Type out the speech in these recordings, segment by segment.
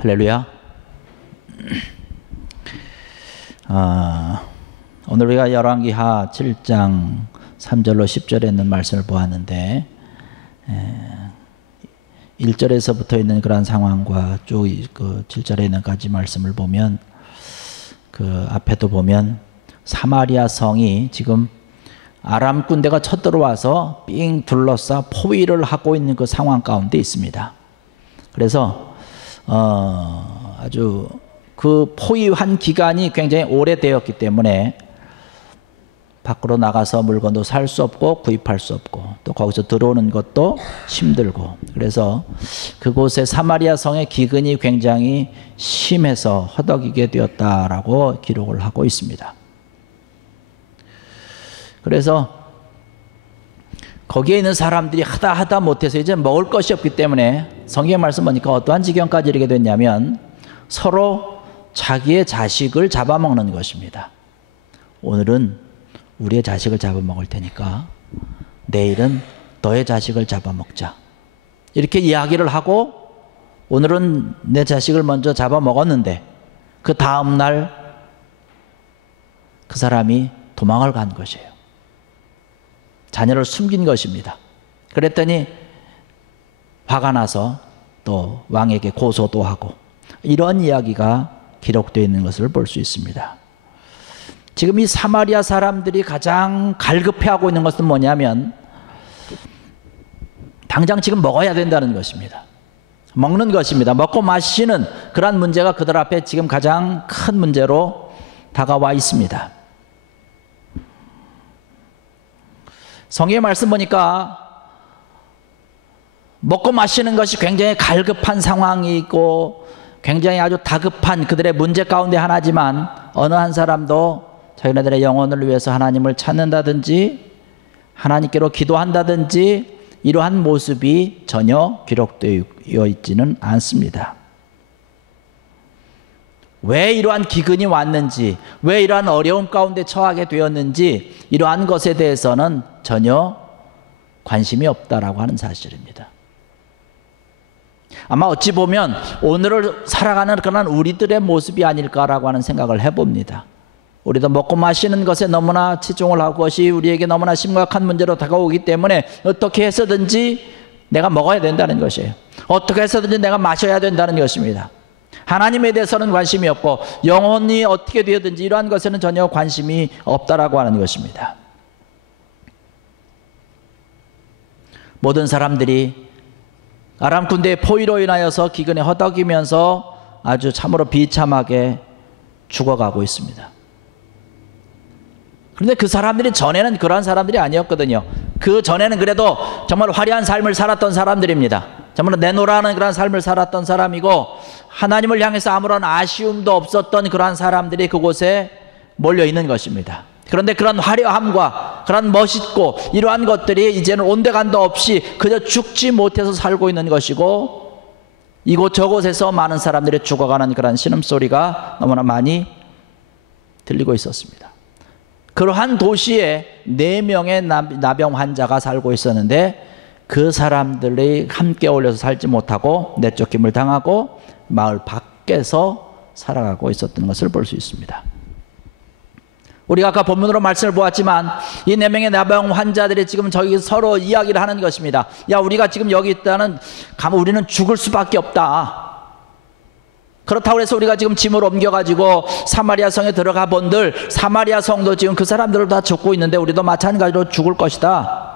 할렐루야. 오늘 우리가 열왕기하 7장 3절로 10절에 있는 말씀을 보았는데 1절에서부터 있는 그런 상황과 쭉 그 7절에 있는까지 말씀을 보면 그 앞에도 보면 사마리아 성이 지금 아람 군대가 쳐들어와서 삥 둘러싸 포위를 하고 있는 그 상황 가운데 있습니다. 그래서 아주 그 포위한 기간이 굉장히 오래되었기 때문에 밖으로 나가서 물건도 살 수 없고 구입할 수 없고 또 거기서 들어오는 것도 힘들고, 그래서 그곳의 사마리아 성의 기근이 굉장히 심해서 허덕이게 되었다라고 기록을 하고 있습니다. 그래서 거기에 있는 사람들이 하다 못해서 이제 먹을 것이 없기 때문에 성경의 말씀 보니까 어떠한 지경까지 이르게 됐냐면 서로 자기의 자식을 잡아먹는 것입니다. 오늘은 우리의 자식을 잡아먹을 테니까 내일은 너의 자식을 잡아먹자, 이렇게 이야기를 하고 오늘은 내 자식을 먼저 잡아먹었는데 그 다음날 그 사람이 도망을 간 것이에요. 자녀를 숨긴 것입니다. 그랬더니 화가 나서 또 왕에게 고소도 하고, 이런 이야기가 기록되어 있는 것을 볼 수 있습니다. 지금 이 사마리아 사람들이 가장 갈급해하고 있는 것은 뭐냐면 당장 지금 먹어야 된다는 것입니다. 먹는 것입니다. 먹고 마시는 그러한 문제가 그들 앞에 지금 가장 큰 문제로 다가와 있습니다. 성경의 말씀 보니까 먹고 마시는 것이 굉장히 갈급한 상황이고 굉장히 아주 다급한 그들의 문제 가운데 하나지만 어느 한 사람도 자기네들의 영혼을 위해서 하나님을 찾는다든지 하나님께로 기도한다든지 이러한 모습이 전혀 기록되어 있지는 않습니다. 왜 이러한 기근이 왔는지, 왜 이러한 어려움 가운데 처하게 되었는지 이러한 것에 대해서는 전혀 관심이 없다라고 하는 사실입니다. 아마 어찌 보면 오늘을 살아가는 그런 우리들의 모습이 아닐까라고 하는 생각을 해봅니다. 우리도 먹고 마시는 것에 너무나 치중을 하고 그것이 우리에게 너무나 심각한 문제로 다가오기 때문에 어떻게 해서든지 내가 먹어야 된다는 것이에요. 어떻게 해서든지 내가 마셔야 된다는 것입니다. 하나님에 대해서는 관심이 없고 영혼이 어떻게 되었든지 이러한 것에는 전혀 관심이 없다라고 하는 것입니다. 모든 사람들이 아람 군대의 포위로 인하여서 기근에 허덕이면서 아주 참으로 비참하게 죽어가고 있습니다. 그런데 그 사람들이 전에는 그러한 사람들이 아니었거든요. 그 전에는 그래도 정말 화려한 삶을 살았던 사람들입니다. 정말 내노라는 그런 삶을 살았던 사람이고 하나님을 향해서 아무런 아쉬움도 없었던 그러한 사람들이 그곳에 몰려 있는 것입니다. 그런데 그런 화려함과 그런 멋있고 이러한 것들이 이제는 온데간도 없이 그저 죽지 못해서 살고 있는 것이고 이곳 저곳에서 많은 사람들이 죽어가는 그런 신음소리가 너무나 많이 들리고 있었습니다. 그러한 도시에 4명의 나병 환자가 살고 있었는데 그 사람들이 함께 어울려서 살지 못하고 내쫓김을 당하고 마을 밖에서 살아가고 있었던 것을 볼 수 있습니다. 우리가 아까 본문으로 말씀을 보았지만 이 4명의 나병 환자들이 지금 저기 서로 이야기를 하는 것입니다. 야, 우리가 지금 여기 있다는 가면 우리는 죽을 수밖에 없다. 그렇다고 해서 우리가 지금 짐을 옮겨가지고 사마리아 성에 들어가 본들 사마리아 성도 지금 그 사람들을 다 죽고 있는데 우리도 마찬가지로 죽을 것이다.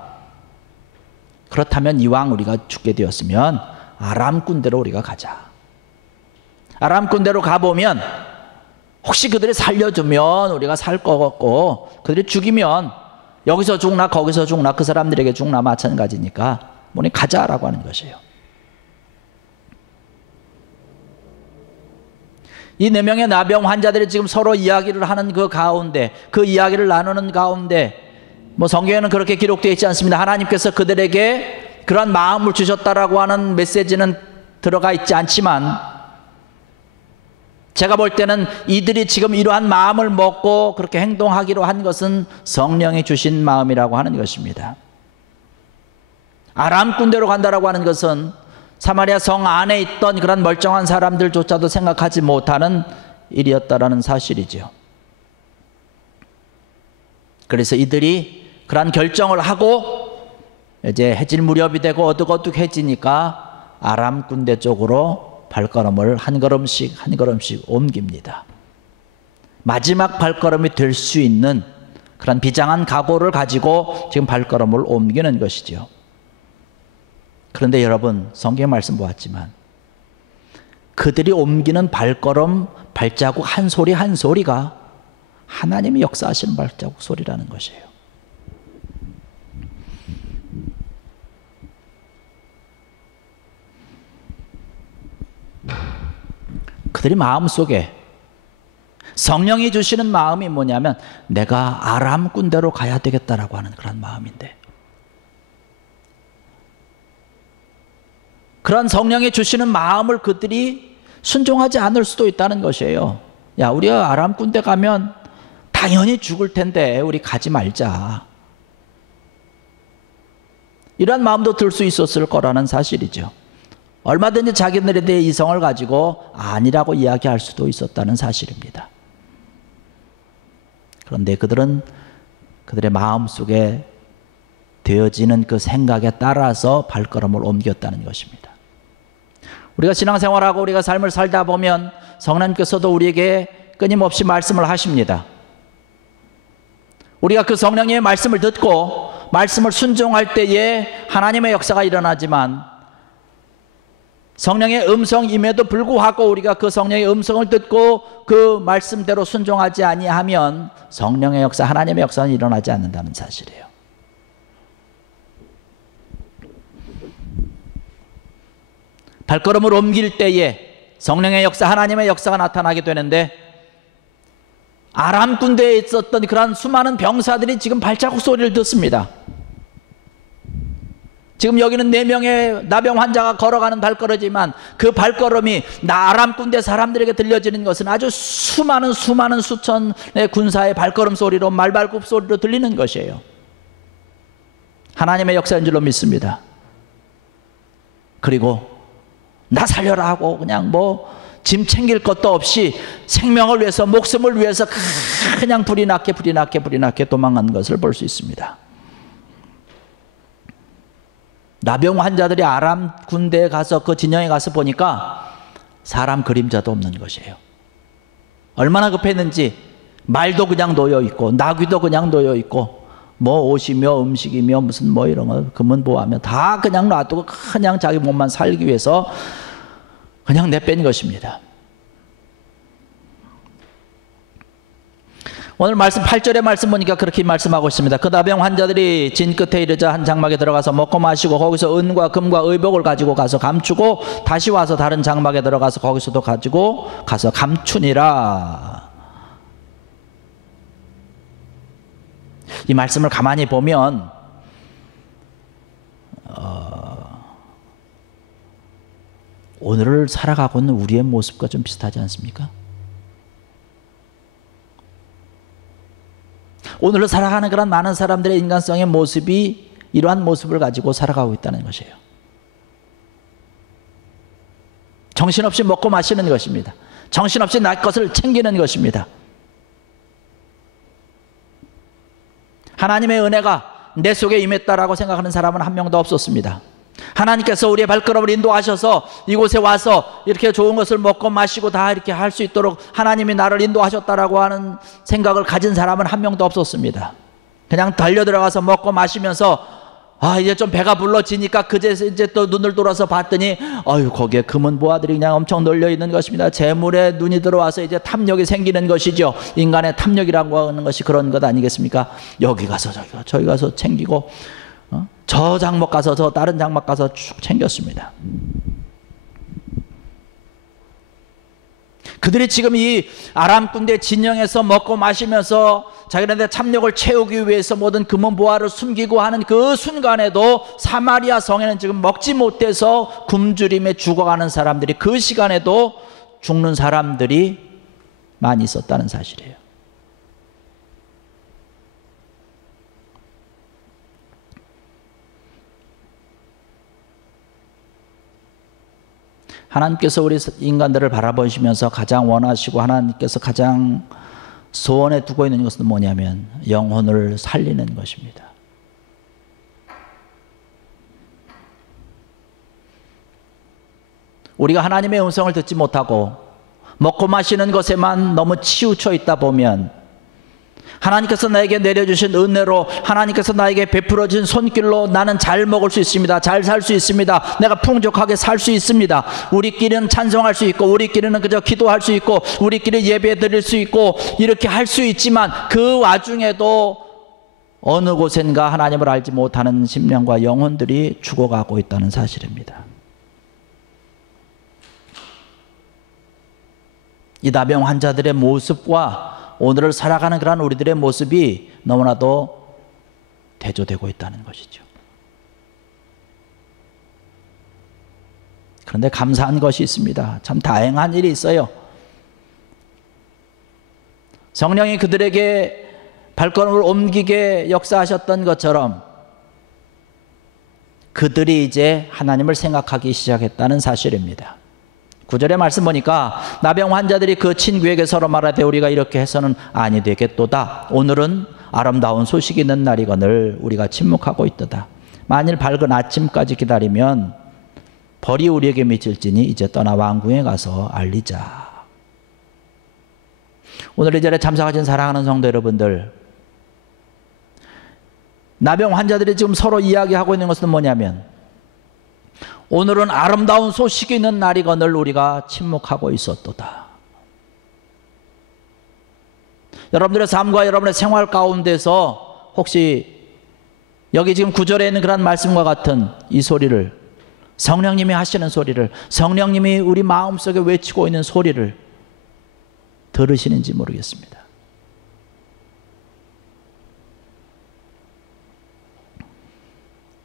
그렇다면 이왕 우리가 죽게 되었으면 아람 군대로 우리가 가자. 아람 군대로 가보면 혹시 그들이 살려주면 우리가 살 거 같고 그들이 죽이면 여기서 죽나 거기서 죽나 그 사람들에게 죽나 마찬가지니까 뭐니 가자라고 하는 것이에요. 이 4명의 나병 환자들이 지금 서로 이야기를 하는 그 가운데, 그 이야기를 나누는 가운데 뭐 성경에는 그렇게 기록되어 있지 않습니다. 하나님께서 그들에게 그런 마음을 주셨다라고 하는 메시지는 들어가 있지 않지만 제가 볼 때는 이들이 지금 이러한 마음을 먹고 그렇게 행동하기로 한 것은 성령이 주신 마음이라고 하는 것입니다. 아람 군대로 간다라고 하는 것은 사마리아 성 안에 있던 그런 멀쩡한 사람들조차도 생각하지 못하는 일이었다라는 사실이죠. 그래서 이들이 그런 결정을 하고 이제 해질 무렵이 되고 어둑어둑해지니까 아람 군대 쪽으로 발걸음을 한 걸음씩 한 걸음씩 옮깁니다. 마지막 발걸음이 될 수 있는 그런 비장한 각오를 가지고 지금 발걸음을 옮기는 것이죠. 그런데 여러분, 성경 말씀 보았지만 그들이 옮기는 발걸음, 발자국 한 소리 한 소리가 하나님이 역사하시는 발자국 소리라는 것이에요. 그들이 마음속에 성령이 주시는 마음이 뭐냐면 내가 아람 군대로 가야 되겠다라고 하는 그런 마음인데, 그런 성령이 주시는 마음을 그들이 순종하지 않을 수도 있다는 것이에요. 야, 우리가 아람 군대 가면 당연히 죽을 텐데 우리 가지 말자, 이런 마음도 들 수 있었을 거라는 사실이죠. 얼마든지 자기들에 대해 이성을 가지고 아니라고 이야기할 수도 있었다는 사실입니다. 그런데 그들은 그들의 마음속에 되어지는 그 생각에 따라서 발걸음을 옮겼다는 것입니다. 우리가 신앙생활하고 우리가 삶을 살다 보면 성령님께서도 우리에게 끊임없이 말씀을 하십니다. 우리가 그 성령님의 말씀을 듣고 말씀을 순종할 때에 하나님의 역사가 일어나지만, 성령의 음성임에도 불구하고 우리가 그 성령의 음성을 듣고 그 말씀대로 순종하지 아니하면 성령의 역사, 하나님의 역사는 일어나지 않는다는 사실이에요. 발걸음을 옮길 때에 성령의 역사, 하나님의 역사가 나타나게 되는데, 아람 군대에 있었던 그런 수많은 병사들이 지금 발자국 소리를 듣습니다. 지금 여기는 4명의 나병 환자가 걸어가는 발걸음이지만 그 발걸음이 아람 군대 사람들에게 들려지는 것은 아주 수많은 수천의 군사의 발걸음 소리로, 말발굽 소리로 들리는 것이에요. 하나님의 역사인 줄로 믿습니다. 그리고 나 살려라 하고 그냥 짐 챙길 것도 없이 생명을 위해서, 목숨을 위해서 그냥 불이 나게 도망간 것을 볼 수 있습니다. 나병 환자들이 아람 군대에 가서 그 진영에 가서 보니까 사람 그림자도 없는 것이에요. 얼마나 급했는지 말도 그냥 놓여 있고 나귀도 그냥 놓여 있고 옷이며 음식이며 무슨 이런 거 금은보화며 다 그냥 놔두고 그냥 자기 몸만 살기 위해서 그냥 내뺀 것입니다. 오늘 말씀 8절의 말씀 보니까 그렇게 말씀하고 있습니다. 그 나병 환자들이 진 끝에 이르자 한 장막에 들어가서 먹고 마시고 거기서 은과 금과 의복을 가지고 가서 감추고 다시 와서 다른 장막에 들어가서 거기서도 가지고 가서 감추니라. 이 말씀을 가만히 보면 오늘을 살아가고 있는 우리의 모습과 좀 비슷하지 않습니까? 오늘을 살아가는 그런 많은 사람들의 인간성의 모습이 이러한 모습을 가지고 살아가고 있다는 것이에요. 정신없이 먹고 마시는 것입니다. 정신없이 날 것을 챙기는 것입니다. 하나님의 은혜가 내 속에 임했다라고 생각하는 사람은 한 명도 없었습니다. 하나님께서 우리의 발걸음을 인도하셔서 이곳에 와서 이렇게 좋은 것을 먹고 마시고 다 이렇게 할 수 있도록 하나님이 나를 인도하셨다라고 하는 생각을 가진 사람은 한 명도 없었습니다. 그냥 달려들어가서 먹고 마시면서 이제 좀 배가 불러지니까 그제서 이제 또 눈을 돌아서 봤더니 거기에 금은 보화들이 그냥 엄청 널려 있는 것입니다. 재물에 눈이 들어와서 이제 탐욕이 생기는 것이죠. 인간의 탐욕이라고 하는 것이 그런 것 아니겠습니까? 여기 가서 저기 가서 챙기고 저 장막 가서 저 다른 장막 가서 쭉 챙겼습니다. 그들이 지금 이 아람 군대 진영에서 먹고 마시면서 자기네들 탐욕을 채우기 위해서 모든 금은 보화를 숨기고 하는 그 순간에도 사마리아 성에는 지금 먹지 못해서 굶주림에 죽어가는 사람들이, 그 시간에도 죽는 사람들이 많이 있었다는 사실이에요. 하나님께서 우리 인간들을 바라보시면서 가장 원하시고 하나님께서 가장 소원에 두고 있는 것은 뭐냐면 영혼을 살리는 것입니다. 우리가 하나님의 음성을 듣지 못하고 먹고 마시는 것에만 너무 치우쳐 있다 보면 하나님께서 나에게 내려주신 은혜로 하나님께서 나에게 베풀어 준 손길로 나는 잘 먹을 수 있습니다. 잘 살 수 있습니다. 내가 풍족하게 살 수 있습니다. 우리끼리는 찬송할 수 있고 우리끼리는 그저 기도할 수 있고 우리끼리 예배 드릴 수 있고 이렇게 할 수 있지만 그 와중에도 어느 곳엔가 하나님을 알지 못하는 심령과 영혼들이 죽어가고 있다는 사실입니다. 이 나병 환자들의 모습과 오늘을 살아가는 그런 우리들의 모습이 너무나도 대조되고 있다는 것이죠. 그런데 감사한 것이 있습니다. 참 다행한 일이 있어요. 성령이 그들에게 발걸음을 옮기게 역사하셨던 것처럼 그들이 이제 하나님을 생각하기 시작했다는 사실입니다. 9절의 말씀 보니까 나병 환자들이 그 친구에게 서로 말하되 우리가 이렇게 해서는 아니 되겠도다. 오늘은 아름다운 소식이 있는 날이거늘 우리가 침묵하고 있도다. 만일 밝은 아침까지 기다리면 벌이 우리에게 미칠지니 이제 떠나 왕궁에 가서 알리자. 오늘 이 자리에 참석하신 사랑하는 성도 여러분들, 나병 환자들이 지금 서로 이야기하고 있는 것은 뭐냐면 오늘은 아름다운 소식이 있는 날이거늘 우리가 침묵하고 있었도다. 여러분들의 삶과 여러분의 생활 가운데서 혹시 여기 지금 9절에 있는 그런 말씀과 같은 이 소리를, 성령님이 하시는 소리를, 성령님이 우리 마음속에 외치고 있는 소리를 들으시는지 모르겠습니다.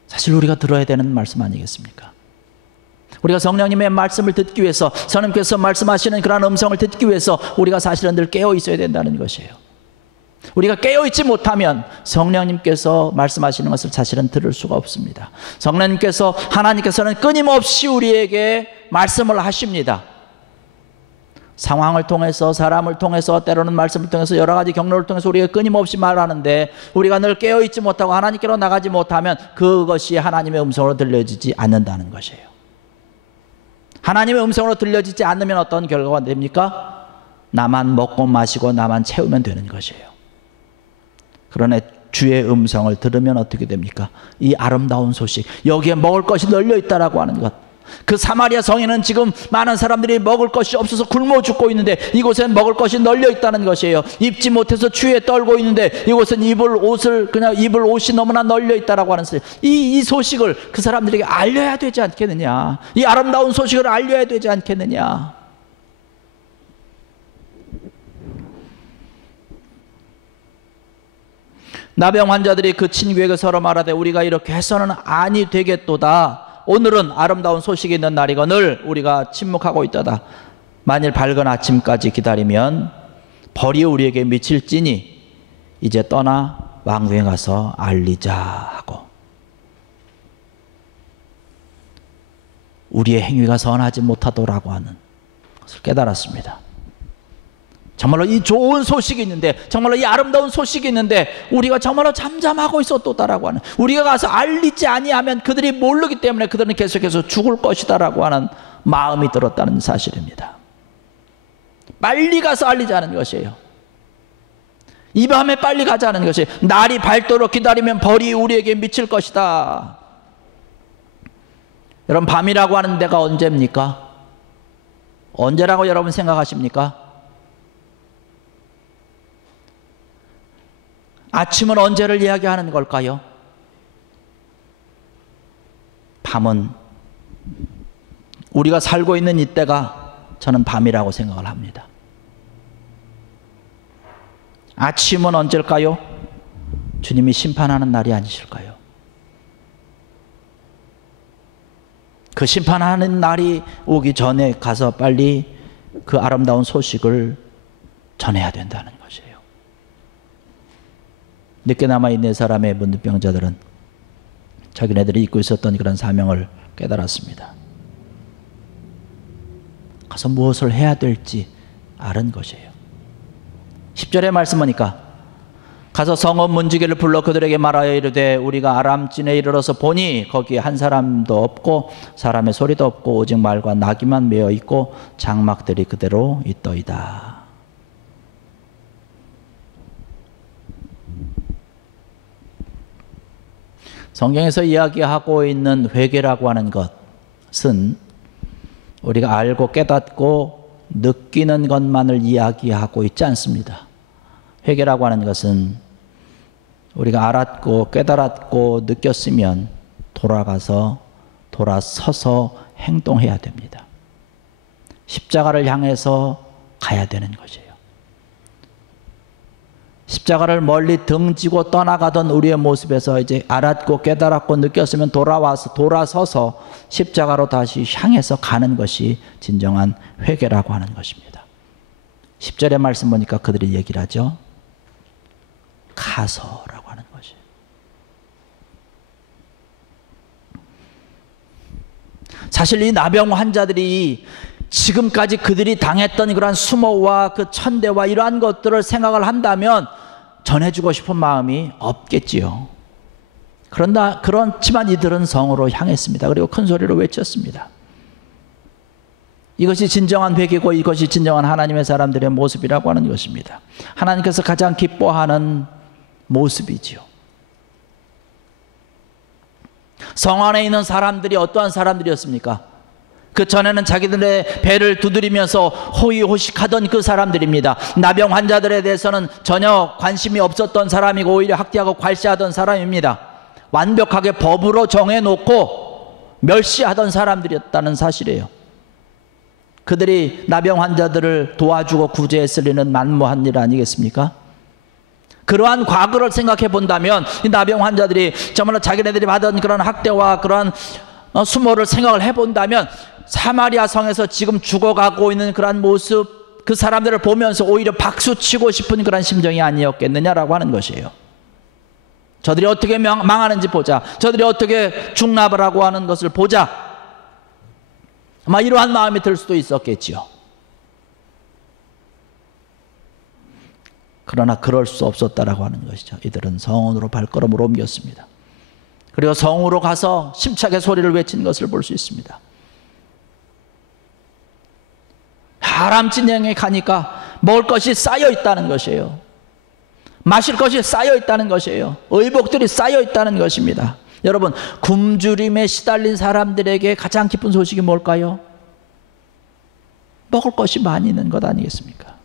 사실 우리가 들어야 되는 말씀 아니겠습니까? 우리가 성령님의 말씀을 듣기 위해서, 성령님께서 말씀하시는 그런 음성을 듣기 위해서 우리가 사실은 늘 깨어 있어야 된다는 것이에요. 우리가 깨어 있지 못하면 성령님께서 말씀하시는 것을 사실은 들을 수가 없습니다. 성령님께서, 하나님께서는 끊임없이 우리에게 말씀을 하십니다. 상황을 통해서, 사람을 통해서, 때로는 말씀을 통해서, 여러 가지 경로를 통해서 우리가 끊임없이 말하는데 우리가 늘 깨어있지 못하고 하나님께로 나가지 못하면 그것이 하나님의 음성으로 들려지지 않는다는 것이에요. 하나님의 음성으로 들려지지 않으면 어떤 결과가 됩니까? 나만 먹고 마시고 나만 채우면 되는 것이에요. 그러나 주의 음성을 들으면 어떻게 됩니까? 이 아름다운 소식, 여기에 먹을 것이 널려 있다라고 하는 것. 그 사마리아 성에는 지금 많은 사람들이 먹을 것이 없어서 굶어 죽고 있는데 이곳엔 먹을 것이 널려 있다는 것이에요. 입지 못해서 추위에 떨고 있는데 이곳은 입을 옷이 너무나 널려 있다라고 하는 소리. 이 소식을 그 사람들에게 알려야 되지 않겠느냐? 이 아름다운 소식을 알려야 되지 않겠느냐? 나병 환자들이 그 친구에게 서로 말하되 우리가 이렇게 해서는 아니 되겠도다. 오늘은 아름다운 소식이 있는 날이거늘 우리가 침묵하고 있도다. 만일 밝은 아침까지 기다리면 벌이 우리에게 미칠지니 이제 떠나 왕궁에 가서 알리자 하고, 우리의 행위가 선하지 못하더라고 하는 것을 깨달았습니다. 정말로 이 좋은 소식이 있는데, 정말로 이 아름다운 소식이 있는데 우리가 정말로 잠잠하고 있었도다라고 하는, 우리가 가서 알리지 아니하면 그들이 모르기 때문에 그들은 계속해서 죽을 것이다라고 하는 마음이 들었다는 사실입니다. 빨리 가서 알리자는 것이에요. 이 밤에 빨리 가자는 것이에요. 날이 밝도록 기다리면 벌이 우리에게 미칠 것이다. 여러분, 밤이라고 하는 데가 언제입니까? 언제라고 여러분 생각하십니까? 아침은 언제를 이야기하는 걸까요? 밤은, 우리가 살고 있는 이때가 저는 밤이라고 생각을 합니다. 아침은 언제일까요? 주님이 심판하는 날이 아니실까요? 그 심판하는 날이 오기 전에 가서 빨리 그 아름다운 소식을 전해야 된다는 것이에요. 늦게 남아있는 사람의 문둥병자들은 자기네들이 잊고 있었던 그런 사명을 깨달았습니다. 가서 무엇을 해야 될지 아는 것이에요. 10절의 말씀 보니까 가서 성읍 문지기를 불러 그들에게 말하여 이르되 우리가 아람진에 이르러서 보니 거기에 한 사람도 없고 사람의 소리도 없고 오직 말과 나귀만 메어 있고 장막들이 그대로 있더이다. 성경에서 이야기하고 있는 회개라고 하는 것은 우리가 알고 깨닫고 느끼는 것만을 이야기하고 있지 않습니다. 회개라고 하는 것은 우리가 알았고 깨달았고 느꼈으면 돌아서서 행동해야 됩니다. 십자가를 향해서 가야 되는 것이에요. 십자가를 멀리 등지고 떠나가던 우리의 모습에서 이제 알았고 깨달았고 느꼈으면 돌아서서 십자가로 다시 향해서 가는 것이 진정한 회개라고 하는 것입니다. 10절의 말씀 보니까 그들이 얘기를 하죠. 가서라고 하는 것이. 사실 이 나병 환자들이 지금까지 그들이 당했던 그러한 수모와 그 천대와 이러한 것들을 생각을 한다면 전해주고 싶은 마음이 없겠지요. 그렇지만 이들은 성으로 향했습니다. 그리고 큰 소리로 외쳤습니다. 이것이 진정한 회개고 이것이 진정한 하나님의 사람들의 모습이라고 하는 것입니다. 하나님께서 가장 기뻐하는 모습이지요. 성 안에 있는 사람들이 어떠한 사람들이었습니까? 그 전에는 자기들의 배를 두드리면서 호의호식하던 그 사람들입니다. 나병 환자들에 대해서는 전혀 관심이 없었던 사람이고 오히려 학대하고 괄시하던 사람입니다. 완벽하게 법으로 정해놓고 멸시하던 사람들이었다는 사실이에요. 그들이 나병 환자들을 도와주고 구제했을 리는 만무한 일 아니겠습니까? 그러한 과거를 생각해 본다면 이 나병 환자들이 정말로 자기네들이 받은 그런 학대와 그런 수모를 생각을 해본다면 사마리아 성에서 지금 죽어가고 있는 그런 모습, 그 사람들을 보면서 오히려 박수치고 싶은 그런 심정이 아니었겠느냐라고 하는 것이에요. 저들이 어떻게 망하는지 보자. 저들이 어떻게 중납을 하고 하는 것을 보자. 아마 이러한 마음이 들 수도 있었겠지요. 그러나 그럴 수 없었다라고 하는 것이죠. 이들은 성으로 발걸음을 옮겼습니다. 그리고 성으로 가서 심차게 소리를 외친 것을 볼 수 있습니다. 아람진영에 가니까 먹을 것이 쌓여 있다는 것이에요. 마실 것이 쌓여 있다는 것이에요. 의복들이 쌓여 있다는 것입니다. 여러분, 굶주림에 시달린 사람들에게 가장 기쁜 소식이 뭘까요? 먹을 것이 많이 있는 것 아니겠습니까?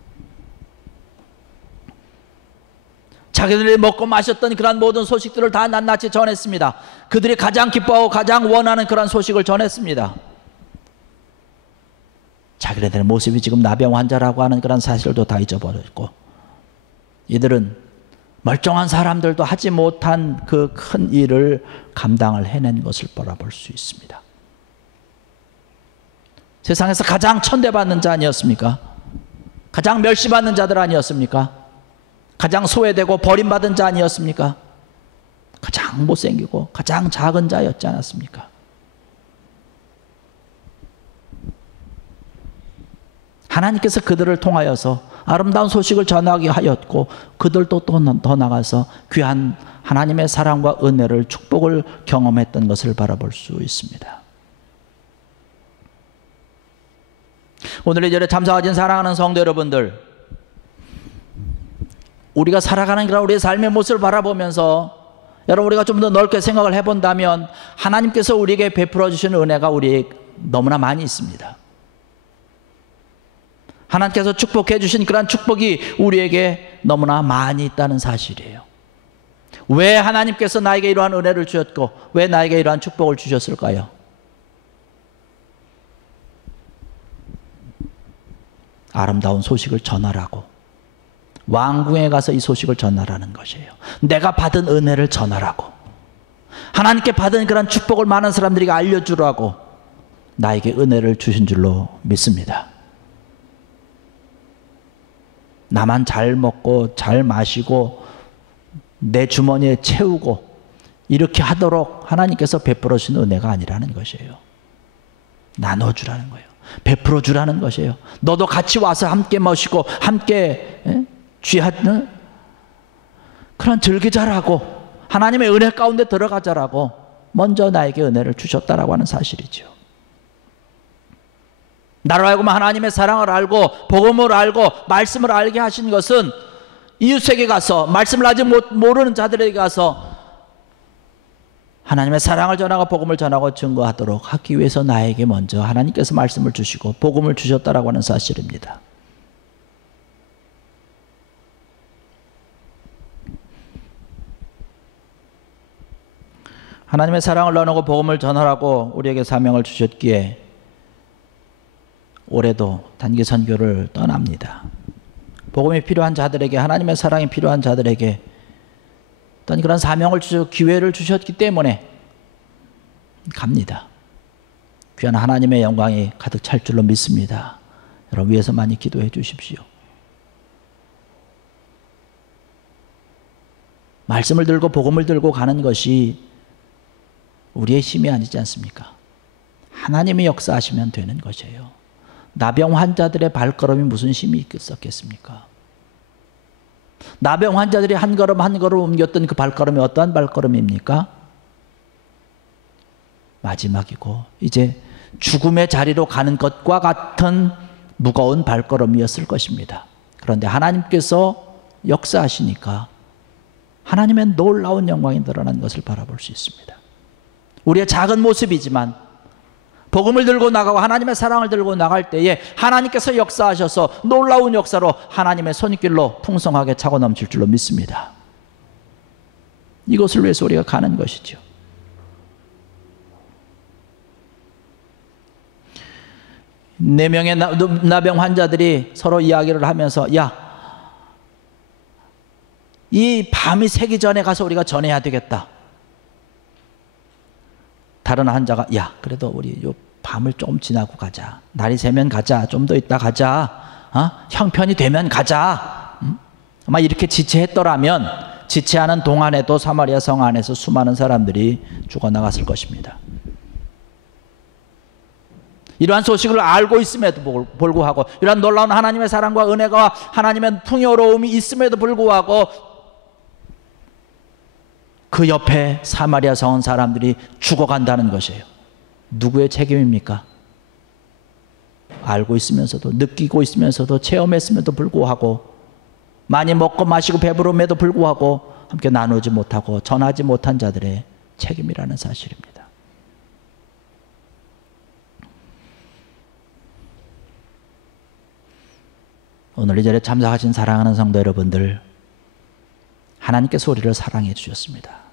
자기들이 먹고 마셨던 그런 모든 소식들을 다 낱낱이 전했습니다. 그들이 가장 기뻐하고 가장 원하는 그런 소식을 전했습니다. 자기네들의 모습이 지금 나병 환자라고 하는 그런 사실도 다 잊어버렸고, 이들은 멀쩡한 사람들도 하지 못한 그 큰 일을 감당을 해낸 것을 바라볼 수 있습니다. 세상에서 가장 천대받는 자 아니었습니까? 가장 멸시받는 자들 아니었습니까? 가장 소외되고 버림받은 자 아니었습니까? 가장 못생기고 가장 작은 자였지 않았습니까? 하나님께서 그들을 통하여서 아름다운 소식을 전하게 하였고, 그들도 또 더 나가서 귀한 하나님의 사랑과 은혜를, 축복을 경험했던 것을 바라볼 수 있습니다. 오늘 이 절에 참사하신 사랑하는 성도 여러분들, 우리가 살아가는 그런 우리의 삶의 모습을 바라보면서 여러분, 우리가 좀 더 넓게 생각을 해본다면 하나님께서 우리에게 베풀어 주시는 은혜가 우리에게 너무나 많이 있습니다. 하나님께서 축복해 주신 그런 축복이 우리에게 너무나 많이 있다는 사실이에요. 왜 하나님께서 나에게 이러한 은혜를 주셨고 왜 나에게 이러한 축복을 주셨을까요? 아름다운 소식을 전하라고, 왕궁에 가서 이 소식을 전하라는 것이에요. 내가 받은 은혜를 전하라고, 하나님께 받은 그런 축복을 많은 사람들에게 알려주라고 나에게 은혜를 주신 줄로 믿습니다. 나만 잘 먹고 잘 마시고 내 주머니에 채우고 이렇게 하도록 하나님께서 베풀어 주신 은혜가 아니라는 것이에요. 나눠주라는 거예요. 베풀어 주라는 것이에요. 너도 같이 와서 함께 마시고 함께 취하는 그런 즐기자라고, 하나님의 은혜 가운데 들어가자라고 먼저 나에게 은혜를 주셨다라고 하는 사실이죠. 나로 하여금 하나님의 사랑을 알고 복음을 알고 말씀을 알게 하신 것은 이웃에게 가서, 말씀을 아직 모르는 자들에게 가서 하나님의 사랑을 전하고 복음을 전하고 증거하도록 하기 위해서 나에게 먼저 하나님께서 말씀을 주시고 복음을 주셨다라고 하는 사실입니다. 하나님의 사랑을 나누고 복음을 전하라고 우리에게 사명을 주셨기에 올해도 단기 선교를 떠납니다. 복음이 필요한 자들에게, 하나님의 사랑이 필요한 자들에게 어떤 그런 사명을 주셔, 기회를 주셨기 때문에 갑니다. 귀한 하나님의 영광이 가득 찰 줄로 믿습니다. 여러분 위해서 많이 기도해 주십시오. 말씀을 들고 복음을 들고 가는 것이 우리의 힘이 아니지 않습니까? 하나님이 역사하시면 되는 것이에요. 나병 환자들의 발걸음이 무슨 힘이 있었겠습니까? 나병 환자들이 한 걸음 한 걸음 옮겼던 그 발걸음이 어떠한 발걸음입니까? 마지막이고 이제 죽음의 자리로 가는 것과 같은 무거운 발걸음이었을 것입니다. 그런데 하나님께서 역사하시니까 하나님의 놀라운 영광이 드러난 것을 바라볼 수 있습니다. 우리의 작은 모습이지만 복음을 들고 나가고 하나님의 사랑을 들고 나갈 때에 하나님께서 역사하셔서 놀라운 역사로 하나님의 손길로 풍성하게 차고 넘칠 줄로 믿습니다. 이것을 위해서 우리가 가는 것이죠. 네 명의 나병 환자들이 서로 이야기를 하면서, 야, 이 밤이 새기 전에 가서 우리가 전해야 되겠다. 다른 환자가, 야, 그래도 우리 요 밤을 조금 지나고 가자. 날이 새면 가자. 좀 더 있다 가자. 형편이 되면 가자. 아마 이렇게 지체했더라면 지체하는 동안에도 사마리아 성 안에서 수많은 사람들이 죽어나갔을 것입니다. 이러한 소식을 알고 있음에도 불구하고, 이러한 놀라운 하나님의 사랑과 은혜가 하나님의 풍요로움이 있음에도 불구하고 그 옆에 사마리아 성 사람들이 죽어간다는 것이에요. 누구의 책임입니까? 알고 있으면서도, 느끼고 있으면서도, 체험했음에도 불구하고, 많이 먹고 마시고 배부름에도 불구하고 함께 나누지 못하고 전하지 못한 자들의 책임이라는 사실입니다. 오늘 이 자리에 참석하신 사랑하는 성도 여러분들, 하나님께서 우리를 사랑해 주셨습니다.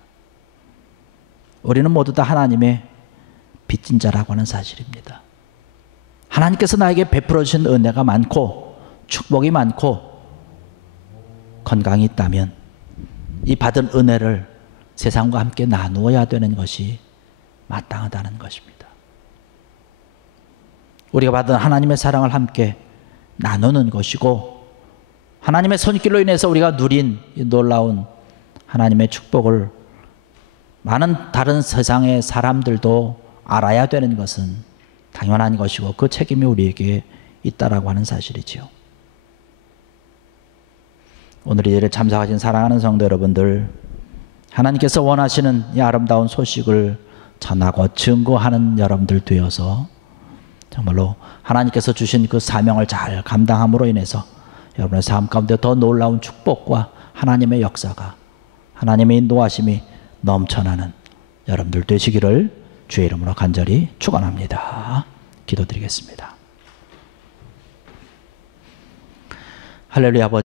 우리는 모두 다 하나님의 빚진 자라고 하는 사실입니다. 하나님께서 나에게 베풀어 주신 은혜가 많고 축복이 많고 건강이 있다면 이 받은 은혜를 세상과 함께 나누어야 되는 것이 마땅하다는 것입니다. 우리가 받은 하나님의 사랑을 함께 나누는 것이고, 하나님의 손길로 인해서 우리가 누린 이 놀라운 하나님의 축복을 많은 다른 세상의 사람들도 알아야 되는 것은 당연한 것이고 그 책임이 우리에게 있다라고 하는 사실이지요. 오늘 이 자리에 참석하신 사랑하는 성도 여러분들, 하나님께서 원하시는 이 아름다운 소식을 전하고 증거하는 여러분들 되어서 정말로 하나님께서 주신 그 사명을 잘 감당함으로 인해서 여러분의 삶 가운데 더 놀라운 축복과 하나님의 역사가, 하나님의 인도하심이 넘쳐나는 여러분들 되시기를 주의 이름으로 간절히 축원합니다. 기도드리겠습니다. 할렐루야. 아버지.